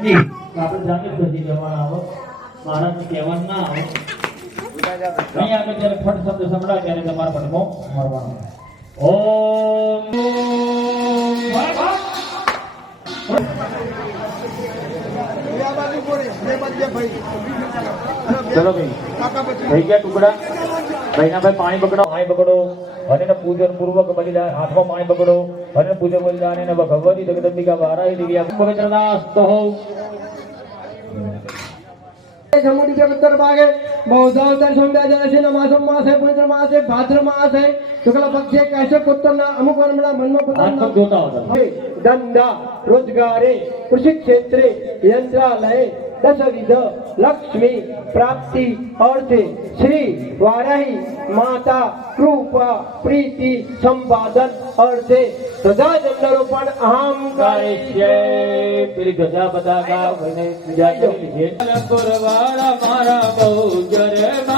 જી, તો આપણે જાતે જ જવાના આવો. મહારાજને કહેવાનું ના આવે. અહીં આગળ જ્યારે ફટ શબ્દ સંભળાય ત્યારે તમારા પટમાં મળવાનો ઓમ. ચલો ભાઈ. થઈ ગયા ટુકડા? ભાઈના ભાઈ પાણી પકડો પાણી પકડો. અને પૂજન પૂર્વક બલિદાન હાથમાં પાણી પકડો. અને પૂજન બલિદાન એને ભગવતી જગદંબિકા વારાહી દેવી આ પવિત્રતા સ્તો સમુદ્ર ઉત્તર ભાગે. બૌદ્ધાવતાર સૌંદર્ય છે નમાસમ માસે પવિત્ર માસે ભાદ્ર માસે શુક્લ પક્ષે કૈશક ઉત્તરના અમુક મનમાં હતા ધંધા રોજગારે કૃષિ ક્ષેત્રે યંત્રાલય દશવિધ લક્ષ્મી પ્રાપ્તિ અર્થે શ્રી વારાહી માતા કૃપા પ્રીતિ સંપાદન અર્થે સદા અહમ કરે છે પેલી ગજા ગાવ ભાઈને પૂજા કરી છે મારા બહુ જરમાં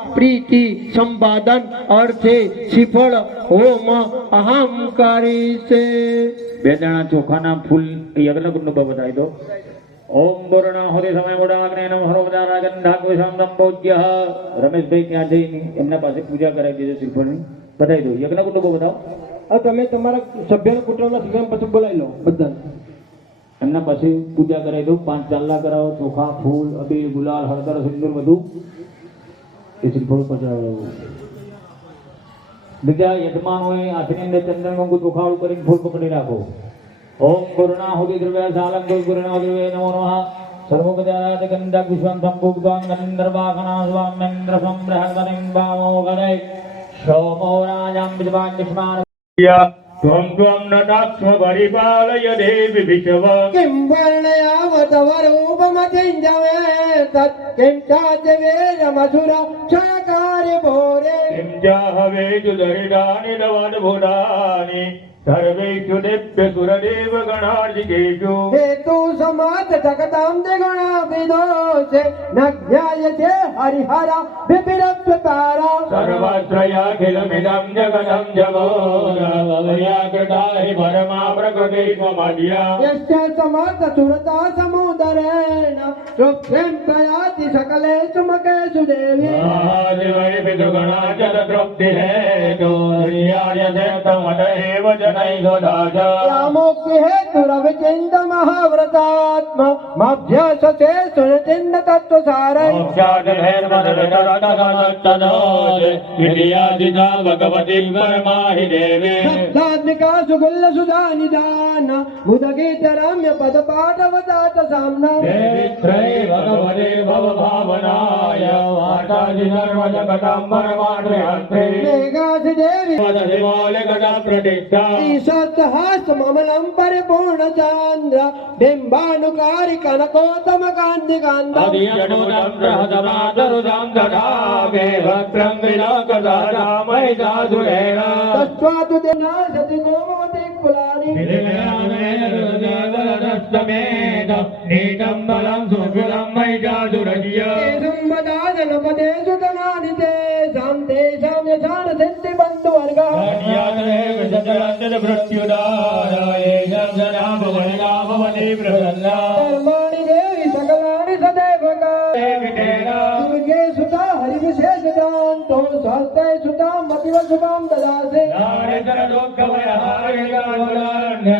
પ્રીતિ સંપાદન અર્થે શ્રીફળ હોમ અહમ કરીશે બે જણા ચોખાના ફૂલ યજ્ઞ કુંડ પર બતાવી દો. ઓમ પૂર્ણ હોતે સમય મોડાગ્ને નમ. હરોવદારા ગંધા શામ સંપોજ્ય રમેશભાઈ ત્યાં જઈને એમના પાસે પૂજા કરાવી દેજો શ્રીફળની. બતાવી દો યજ્ઞ કુંડ પર બતાવો. આ તમે તમારા સભ્યના કુટુંબના સભ્ય પછી બોલાવી લો બધા એમના પાસે પૂજા કરાવી દો. પાંચ ચાંદલા કરાવો ચોખા ફૂલ અબીર ગુલાલ હળદર સિંદૂર બધું. એ શ્રીફળ ઉપર ચડાવો બીજા યજમાનોએ હાથની અંદર ચંદન કંકુ ચોખાવાળું કરીને ફૂલ પકડી રાખો ઓમ કરુણા હોદી દ્રવ્ય સાલમ ગુરુ કરુણા દ્રવ્ય નમો નમઃ સર્વોપચારાત ગંધક વિશ્વં સંભુક્તાં ગંધર્વાકણા સ્વામ્યન્દ્ર સંબ્રહદનિં વામો ગદય સોમો રાજાં વિદ્વાન નિષ્માન त्वं त्वं नटास्वपरिपालय देवि विशव किं वर्णयाव तव रूपमतिञ्जवे तत् किं चाजवेरमसुर क्षयकारि भोरे किं चाहवेषु दरिडानि नवानुभुराणि सर्वेषु दिव्यसुरदेव गणार्जिकेषु हेतु समात जगतां द्विगुणाभिदोषे न ज्ञायते हरिहरा विपिरप्यतारा सर्वत्रयाखिलमिदं जगदं जगोरा Hallelujah. जगोव्याकृता हि परमा प्रकृति स्वमध्या यस्य समात सुरता समुदरेण शुभ्रेण प्रयाति सकलेषु मकेषु देवी महादेवै पितृगणा च तृप्तिहेतु तमत एव जनैः दाच महाव्रतात्म मभ्यसते सुरचिन्त तत्त्वसारै। भगवती परमाहि देवे। సుగుల్ల సుధా నిదాన ముదగీత రమ్య పద పాఠవదాత సామ్నా. భగవదే భవ భావనాయ మాతాజి నర్మ జగదాంబర మాటే హంతే మేఘాసి దేవి మదహిమాల గణ ప్రతిష్ట. ఈశతహాస్ మమలం పరిపూర్ణ చాంద్ర బింబానుకారి కనకోతమ కాంతి కాంత అదియటోదం ప్రహదమాదరుదం దడామే వక్రం వినాకదారామై దాధురేణ తత్వాతు దినా సతికో కులాని నీటంబలం సుకులం వైజాదురయ్యేసుమదాదనపదేశుతనానితే సాం తేషాం యథాన సిద్ధి బంధువర్గా మృత్యుడా हरिविशेषदान्तो सहस्ते सुतां मतिव शुभां ददासे देवीयते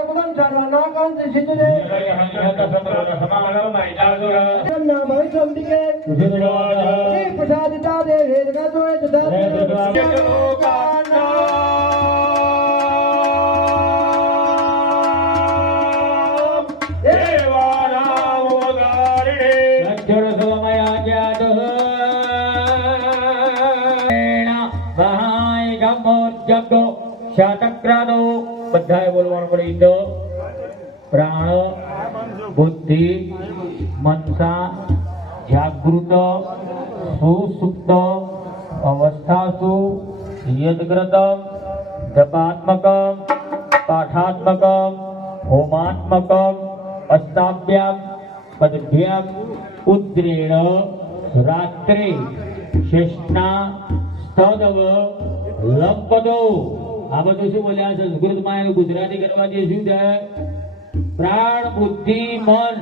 ಶ್ರೀಮಂತ ಸಿದ್ಧನೆ ನಾಮೈ ಸಂಬಿಕೆ ಶ್ರೀ ಪ್ರಸಾದಿತ ದೇವೇದ સહાય ગામો જગો શાતક્રાનો બધાએ બોલવાનું પડી ઇન્ડો પ્રાણ બુદ્ધિ મનસા જાગૃત સુસુપ્ત અવસ્થાસુ યદગ્રતમ જપાત્મકમ પાઠાત્મકમ હોમાત્મકમ અષ્ટાભ્યામ પદભ્યામ ઉદ્રેણ રાત્રે શેષના સ્તદવ લંપદો આ બધું શું બોલ્યા સંસ્કૃતમાં એનું ગુજરાતી કરવા જે શું છે પ્રાણ બુદ્ધિ મન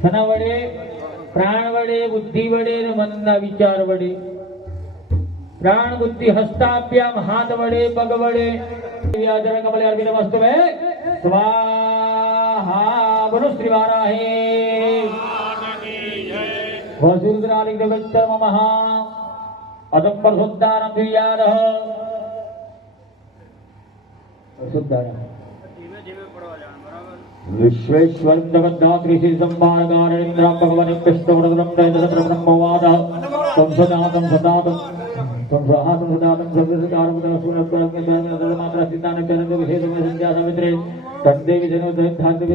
શના વડે પ્રાણ વડે બુદ્ધિ વડે અને મનના વિચાર વડે પ્રાણ બુદ્ધિ હસ્તાભ્યામ હાથ વડે પગ વડે વ્યાજન કમલે અર્પિત વસ્તુ હે સ્વાહા બોલો શ્રી વારાહે વસુદ્રાલિંગ જગચ્છ મમઃ અદમ પરશુદ્ધારમ વિયારઃ વસુદ્ધારમ विश्वेश्वर जगन्नाथी श्री संवारगारेन्द्र भगवान कृष्णवरदम जयद्र ब्रह्मवाद तम सदा तम सदा तम तम सहा तम सदा तम सर्वसकारम सुनत्वरम मात्रा सिद्धान चरण विशेष में संध्या सावित्रे तद्देवी जनो दैत्याद्य